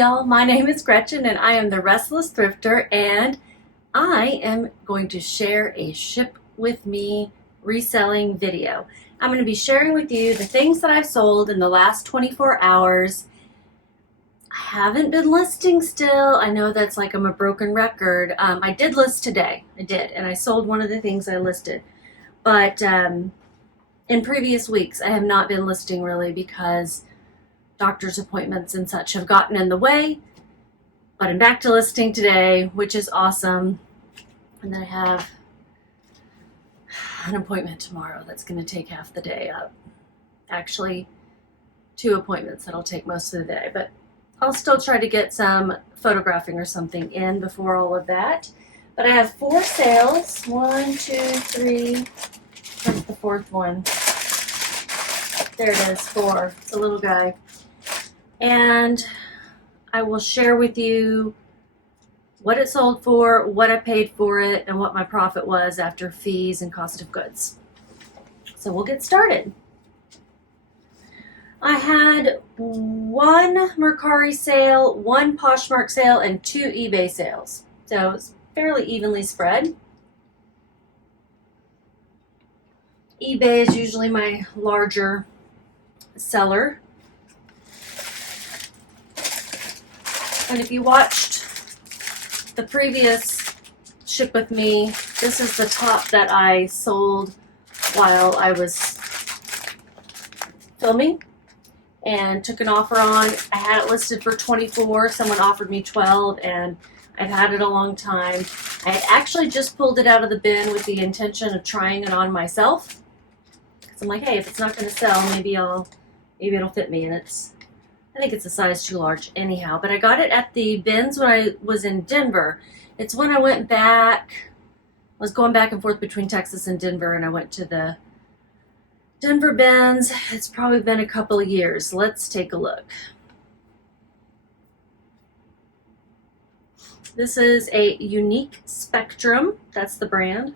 y'all, my name is Gretchen and I am the Restless Thrifter, and I am going to share a ship with me reselling video. I'm going to be sharing with you the things that I've sold in the last 24 hours. I haven't been listing still. I know that's like I'm a broken record. I did list today. I did, and I sold one of the things I listed. But in previous weeks, I have not been listing really because doctor's appointments and such have gotten in the way. But I'm back to listing today, which is awesome. And then I have an appointment tomorrow that's going to take half the day up. Actually, 2 appointments that'll take most of the day. But I'll still try to get some photographing or something in before all of that. But I have 4 sales. 1, 2, 3. Where's the 4th one? There it is, 4. It's a little guy. And I will share with you what it sold for, what I paid for it, and what my profit was after fees and cost of goods. So we'll get started. I had 1 Mercari sale, 1 Poshmark sale, and 2 eBay sales. So it's fairly evenly spread. eBay is usually my larger seller. And if you watched the previous ship with me, this is the top that I sold while I was filming and took an offer on. I had it listed for 24. Someone offered me 12, and I've had it a long time. I had actually just pulled it out of the bin with the intention of trying it on myself. So I'm like, hey, if it's not going to sell, maybe it'll fit me. And I think it's a size too large anyhow. But I got it at the bins when I was in Denver. It's when I went back. I was going back and forth between Texas and Denver, and I went to the Denver bins. It's probably been a couple of years. Let's take a look. This is a Unique Spectrum. That's the brand.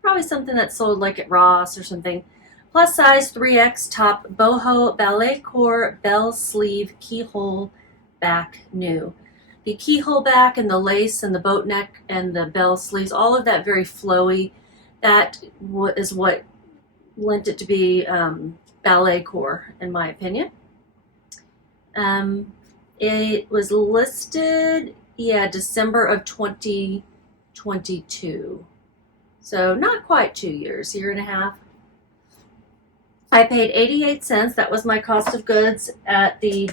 Probably something that's sold like at Ross or something. Plus size 3X top boho ballet core bell sleeve keyhole back new. The keyhole back and the lace and the boat neck and the bell sleeves, all of that very flowy. That is what lent it to be ballet core, in my opinion. It was listed, December of 2022. So not quite 2 years, year and a half. I paid 88 cents. That was my cost of goods at the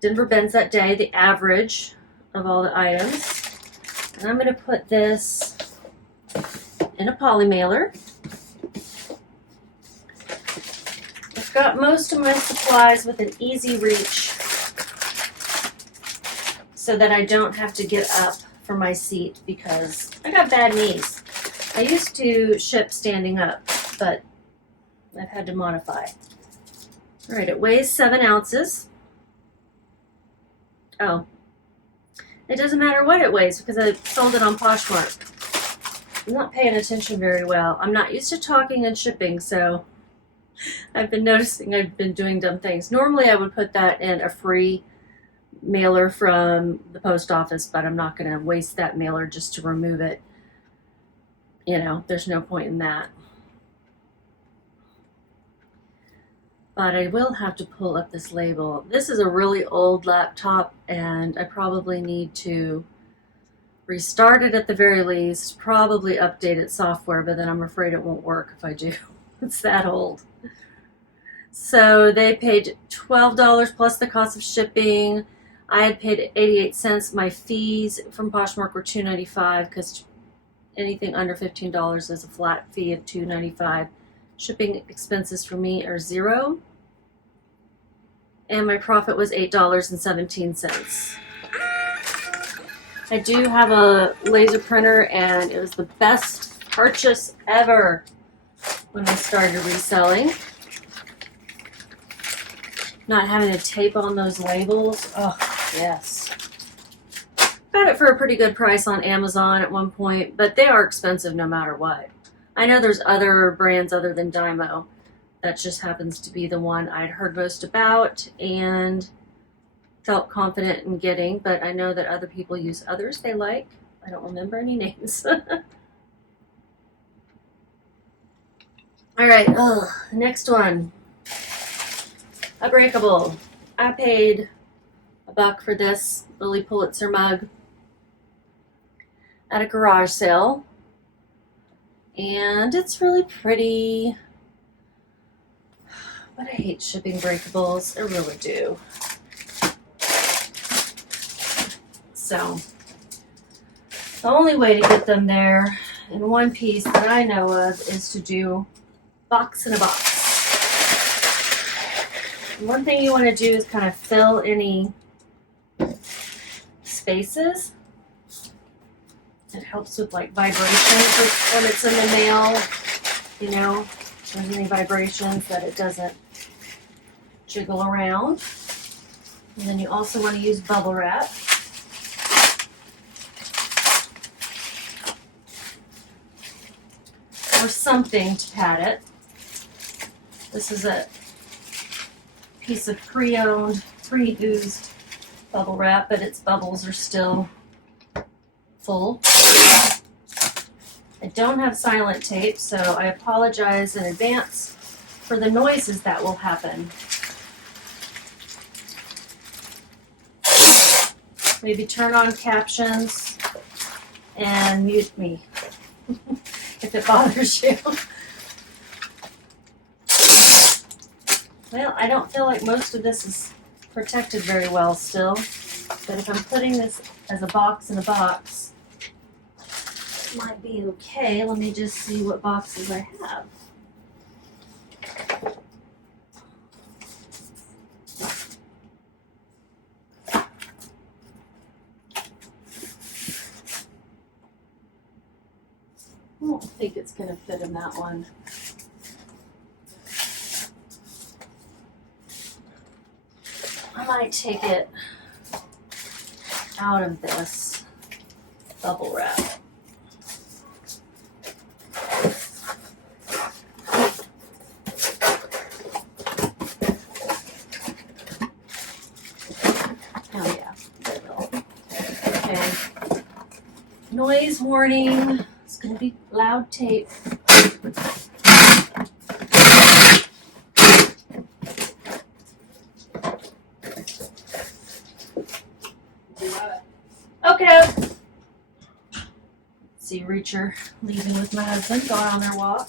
Denver bins that day, the average of all the items. And I'm going to put this in a poly mailer. I've got most of my supplies within easy reach so that I don't have to get up from my seat because I got bad knees. I used to ship standing up, but I've had to modify. All right, it weighs 7 ounces. Oh, it doesn't matter what it weighs because I sold it on Poshmark. I'm not paying attention very well. I'm not used to talking and shipping, so I've been noticing I've been doing dumb things. Normally I would put that in a free mailer from the post office, but I'm not going to waste that mailer just to remove it. You know, there's no point in that. But I will have to pull up this label. This is a really old laptop, and I probably need to restart it at the very least, probably update its software, but then I'm afraid it won't work if I do. It's that old. So they paid $12 plus the cost of shipping. I had paid 88 cents. My fees from Poshmark were $2.95 because anything under $15 is a flat fee of $2.95. Shipping expenses for me are $0. And my profit was $8.17. I do have a laser printer, and it was the best purchase ever when I started reselling. Not having to tape on those labels. Oh, yes. Got it for a pretty good price on Amazon at one point, but they are expensive no matter what. I know there's other brands other than Dymo. That just happens to be the one I'd heard most about, and felt confident in getting, but I know that other people use others they like. I don't remember any names. All right, next one. A Breakable. I paid $1 for this Lily Pulitzer mug at a garage sale, and it's really pretty, but I hate shipping breakables. I really do. So the only way to get them there in one piece that I know of is to do box in a box. And one thing you want to do is kind of fill any spaces. It helps with like vibrations when it's in the mail, you know, if there's any vibrations that it doesn't jiggle around. And then you also want to use bubble wrap. Or something to pad it. This is a piece of pre-owned, pre-used bubble wrap, but its bubbles are still full. I don't have silent tape, so I apologize in advance for the noises that will happen. Maybe turn on captions and mute me if it bothers you. Well, I don't feel like most of this is protected very well still, but if I'm putting this as a box in a box, it might be okay. Let me just see what boxes I have. I don't think it's going to fit in that one. I might take it out of this bubble wrap. Oh yeah, there we go. Okay. Noise warning. It's going to be loud tape. Okay. See Reacher leaving with my husband, going on their walk.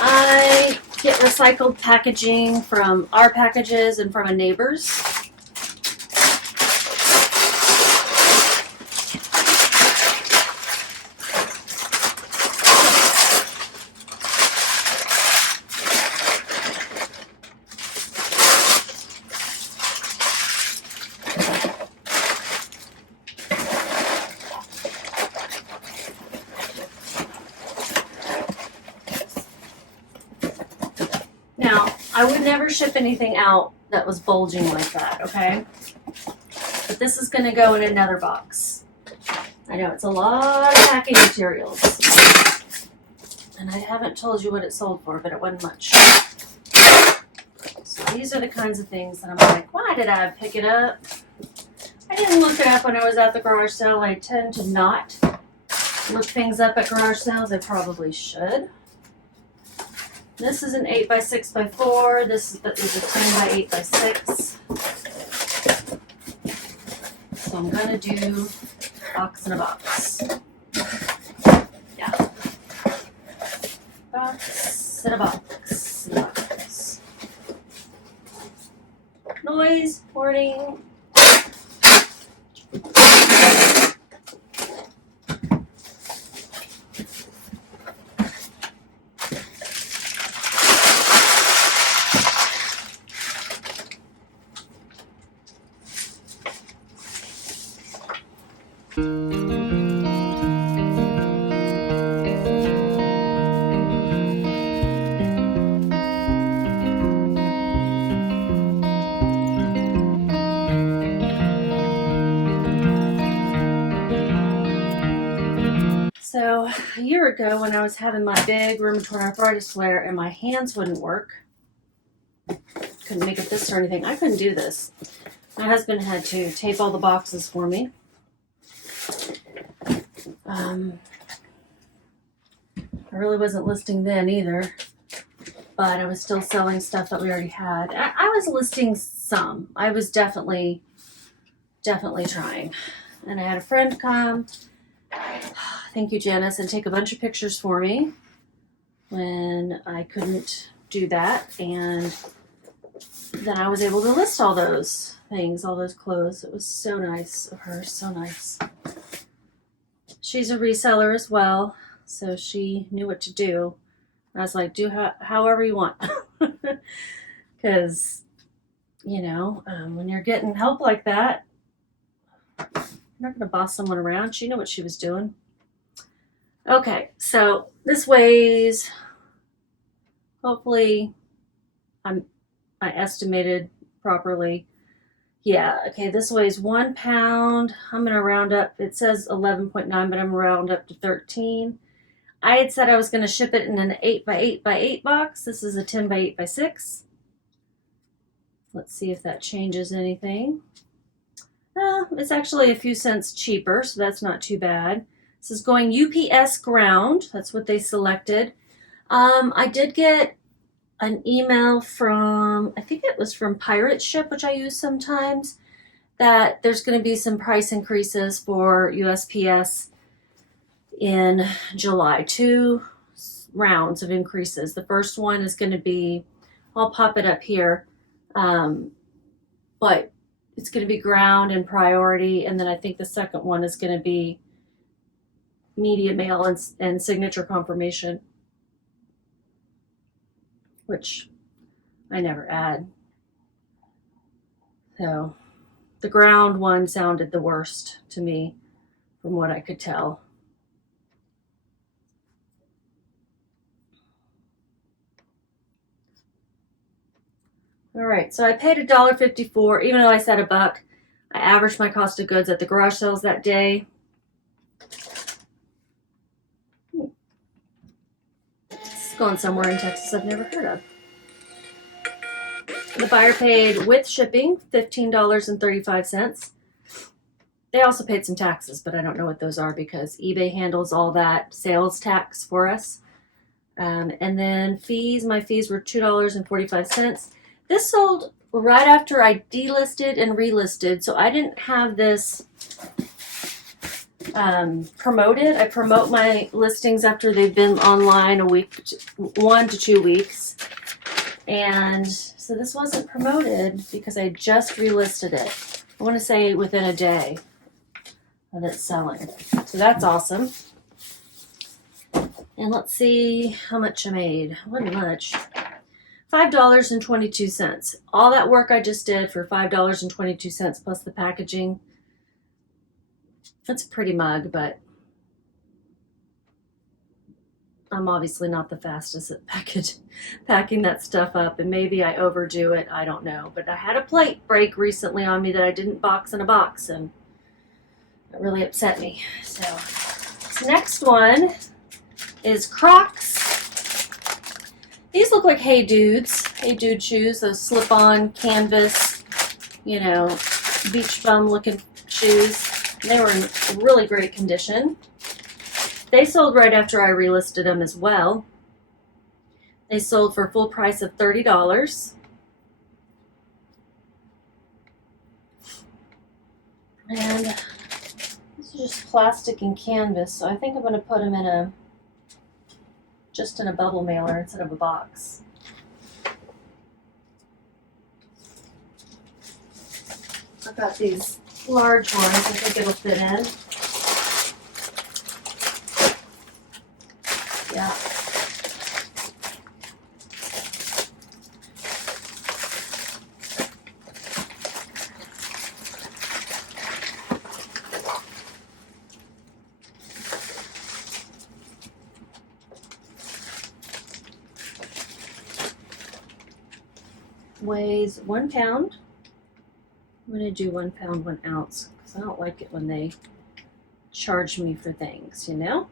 I get recycled packaging from our packages and from a neighbor's. Now, I would never ship anything out that was bulging like that, okay? But this is going to go in another box. I know it's a lot of packing materials. And I haven't told you what it sold for, but it wasn't much. So these are the kinds of things that I'm like, why did I pick it up? I didn't look it up when I was at the garage sale. I tend to not look things up at garage sales. I probably should. This is an 8x6x4. This is a 10x8x6. So I'm gonna do box in a box. Yeah. Box in a box. In a box. Noise warning. So So a year ago when I was having my big rheumatoid arthritis flare and my hands wouldn't work, couldn't make a fist or anything, I couldn't do this. My husband had to tape all the boxes for me. I really wasn't listing then either, but I was still selling stuff that we already had. I was listing some. I was definitely trying. And I had a friend come, thank you Janice, and take a bunch of pictures for me when I couldn't do that. And then I was able to list all those things, all those clothes. It was so nice of her, so nice. She's a reseller as well, so she knew what to do. I was like, do however you want. Because, you know, when you're getting help like that, you're not going to boss someone around. She knew what she was doing. Okay, so this weighs, hopefully, I estimated properly. Yeah, okay, this weighs 1 pound. I'm going to round up. It says 11.9, but I'm going to round up to 13. I had said I was going to ship it in an 8x8x8 box. This is a 10x8x6. Let's see if that changes anything. It's actually a few cents cheaper, so that's not too bad. This is going UPS ground. That's what they selected. I did get an email from, I think it was from Pirate Ship, which I use sometimes, that there's going to be some price increases for USPS in July. 2 rounds of increases. The first one is going to be, I'll pop it up here, but it's going to be ground and priority, and then I think the second one is going to be media mail and signature confirmation, which I never add. So the ground one sounded the worst to me from what I could tell. All right, so I paid $1.54, even though I said $1. I averaged my cost of goods at the garage sales that day. It's going somewhere in Texas I've never heard of. The buyer paid with shipping $15.35. They also paid some taxes, but I don't know what those are because eBay handles all that sales tax for us. And then fees, my fees were $2.45. This sold right after I delisted and relisted, so I didn't have this promoted. I promote my listings after they've been online a week, 1 to 2 weeks. And so this wasn't promoted because I just relisted it. I want to say within a day of it selling. So that's awesome. And let's see how much I made. Wasn't much. $5.22. All that work I just did for $5.22 plus the packaging. That's a pretty mug, but I'm obviously not the fastest at packing that stuff up, and maybe I overdo it. I don't know. But I had a plate break recently on me that I didn't box in a box, and it really upset me. So this next one is Crocs. These look like Hey Dudes. Hey Dude shoes, those slip-on canvas, you know, beach bum looking shoes. They were in really great condition. They sold right after I relisted them as well. They sold for a full price of $30. And this is just plastic and canvas, so I think I'm going to put them in just in a bubble mailer instead of a box. I've got these large ones. I think it'll fit in. Yeah. Weighs 1 pound. I'm going to do 1 pound, 1 ounce because I don't like it when they charge me for things, you know?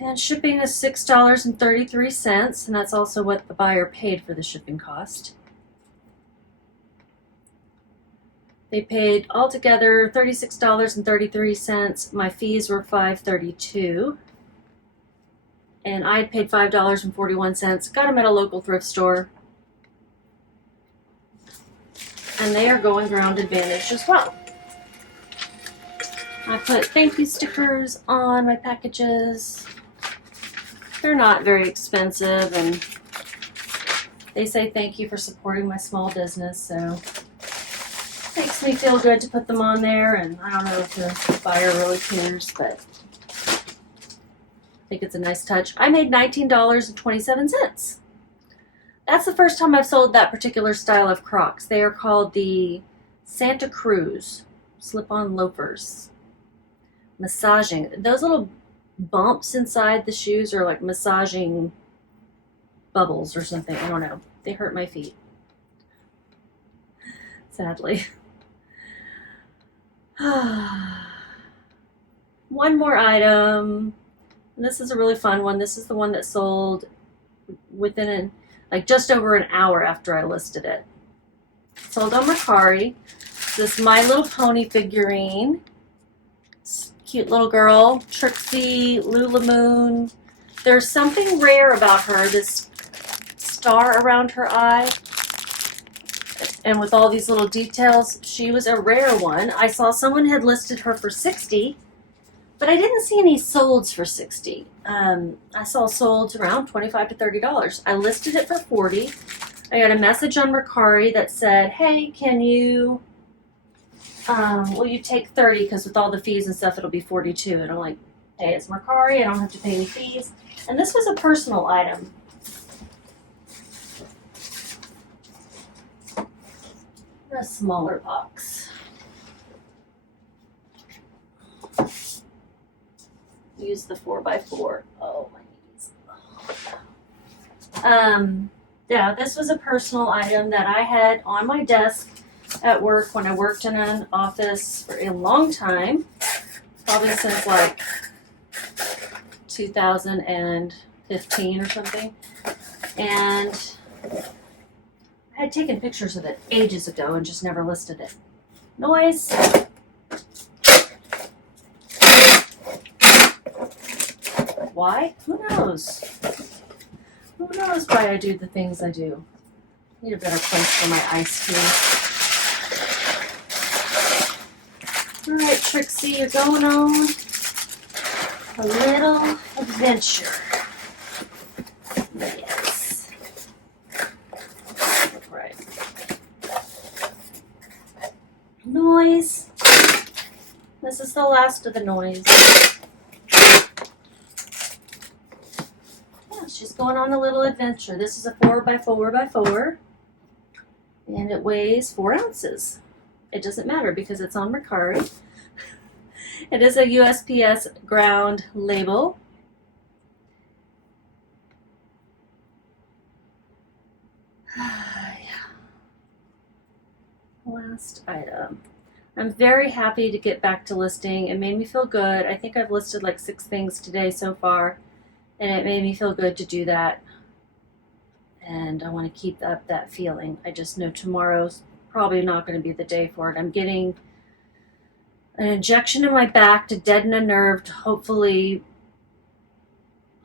And shipping is $6.33, and that's also what the buyer paid for the shipping cost. They paid altogether $36.33. My fees were $5.32. And I paid $5.41. Got them at a local thrift store. And they are going ground advantage as well. I put thank you stickers on my packages. They're not very expensive, and they say thank you for supporting my small business, so it makes me feel good to put them on there. And I don't know if the buyer really cares, but I think it's a nice touch. I made $19.27. That's the first time I've sold that particular style of Crocs. They are called the Santa Cruz slip-on loafers. Massaging. Those little bumps inside the shoes are like massaging bubbles or something. I don't know. They hurt my feet. Sadly. One more item. And this is a really fun one. This is the one that sold within just over an hour after I listed it. Sold on Mercari. This My Little Pony figurine. Cute little girl, Trixie, Lulamoon. There's something rare about her, this star around her eye. And with all these little details, she was a rare one. I saw someone had listed her for $60, but I didn't see any solds for $60. I saw solds around $25 to $30. I listed it for $40. I got a message on Mercari that said, hey, can you... will you take 30 because with all the fees and stuff it'll be 42. And I'm like, hey, it's Mercari, I don't have to pay any fees. And this was a personal item. A smaller box. Use the 4x4. Oh, my knees. Yeah, this was a personal item that I had on my desk at work when I worked in an office for a long time, probably since like 2015 or something. And I had taken pictures of it ages ago and just never listed it. Noise. Why? Who knows? Who knows why I do the things I do? Need a better place for my ice cream. All right, Trixie, you're going on a little adventure. Yes. Right. Noise. This is the last of the noise. Yeah, she's going on a little adventure. This is a 4x4x4, and it weighs 4 ounces. It doesn't matter because it's on Mercari. It is a USPS ground label. Last item. I'm very happy to get back to listing. It made me feel good. I think I've listed like 6 things today so far, and it made me feel good to do that. And I want to keep up that feeling. I just know tomorrow's probably not going to be the day for it. I'm getting an injection in my back to deaden a nerve to hopefully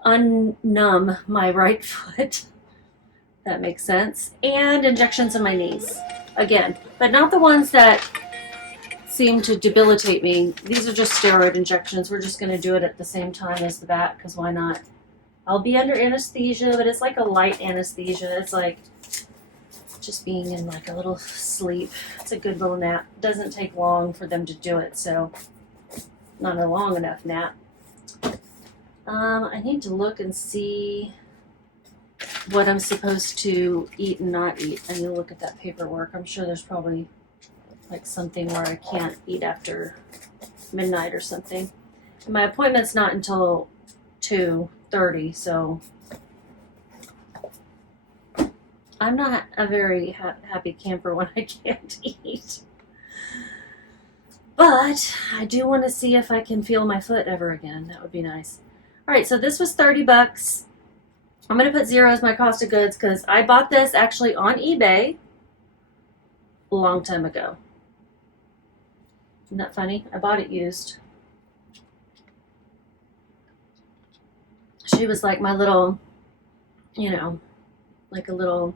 unnumb my right foot. That makes sense. And injections in my knees. Again, but not the ones that seem to debilitate me. These are just steroid injections. We're just going to do it at the same time as the back, because why not? I'll be under anesthesia, but it's like a light anesthesia. It's like just being in like a little sleep. It's a good little nap. It doesn't take long for them to do it, so not a long enough nap. I need to look and see what I'm supposed to eat and not eat. I need to look at that paperwork. I'm sure there's probably like something where I can't eat after midnight or something. And my appointment's not until 2:30, so I'm not a very happy camper when I can't eat. But I do want to see if I can feel my foot ever again. That would be nice. All right, so this was 30 bucks. I'm going to put 0 as my cost of goods because I bought this actually on eBay a long time ago. Isn't that funny? I bought it used. She was like my little, you know, like a little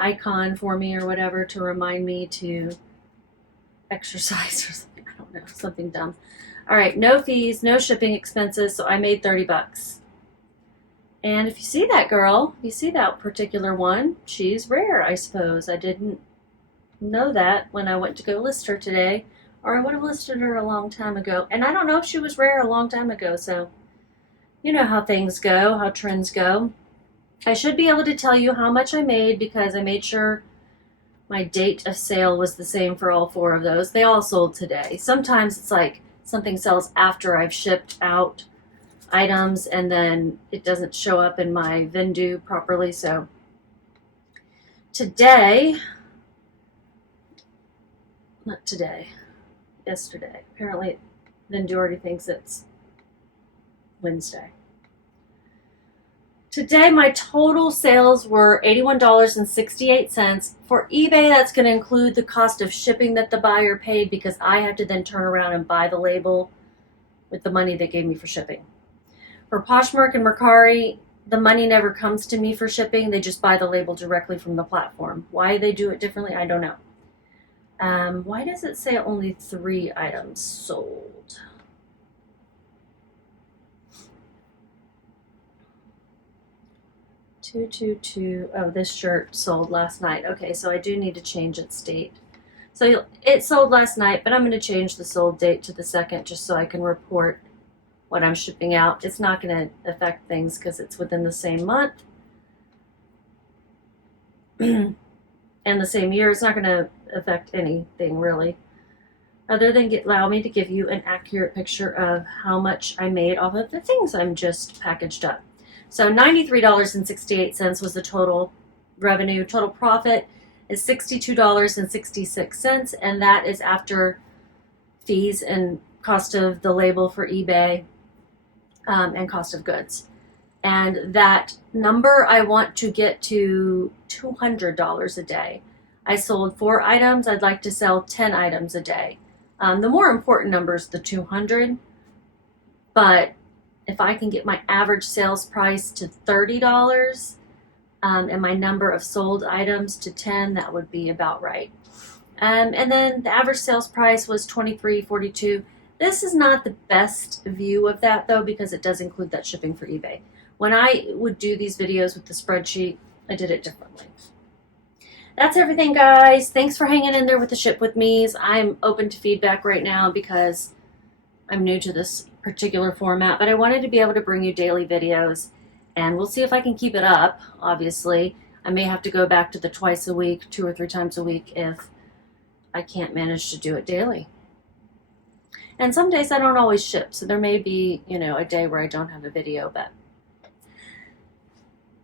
icon for me or whatever to remind me to exercise or something. I don't know, something dumb. All right, no fees, no shipping expenses, so I made 30 bucks. And if you see that girl, you see that particular one, she's rare, I suppose. I didn't know that when I went to go list her today, or I would have listed her a long time ago. And I don't know if she was rare a long time ago, so you know how things go, how trends go. I should be able to tell you how much I made because I made sure my date of sale was the same for all 4 of those. They all sold today. Sometimes it's like something sells after I've shipped out items and then it doesn't show up in my Vendoo properly. So today, not today, yesterday. Apparently Vendoo already thinks it's Wednesday. Today my total sales were $81.68. For eBay, that's going to include the cost of shipping that the buyer paid because I have to then turn around and buy the label with the money they gave me for shipping. For Poshmark and Mercari, the money never comes to me for shipping. They just buy the label directly from the platform. Why they do it differently, I don't know. Why does it say only 3 items sold? Oh, this shirt sold last night. Okay, so I do need to change its date. So it sold last night, but I'm going to change the sold date to the 2nd just so I can report what I'm shipping out. It's not going to affect things because it's within the same month and the same year. It's not going to affect anything really, other than allow me to give you an accurate picture of how much I made off of the things I'm just packaged up. So $93.68 was the total revenue. Total profit is $62.66, and that is after fees and cost of the label for eBay and cost of goods. And that number, I want to get to $200 a day. I sold 4 items. I'd like to sell 10 items a day. The more important number is the 200, but if I can get my average sales price to $30 and my number of sold items to 10, that would be about right. And then the average sales price was $23.42. This is not the best view of that though, because it does include that shipping for eBay. When I would do these videos with the spreadsheet, I did it differently. That's everything, guys. Thanks for hanging in there with the Ship With Me's. I'm open to feedback right now because I'm new to this particular format, but I wanted to be able to bring you daily videos, and we'll see if I can keep it up. Obviously, I may have to go back to the twice a week, 2 or 3 times a week if I can't manage to do it daily. And some days I don't always ship, so there may be, a day where I don't have a video, but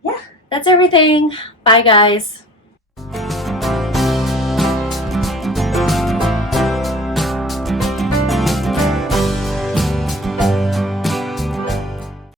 yeah, that's everything. Bye, guys.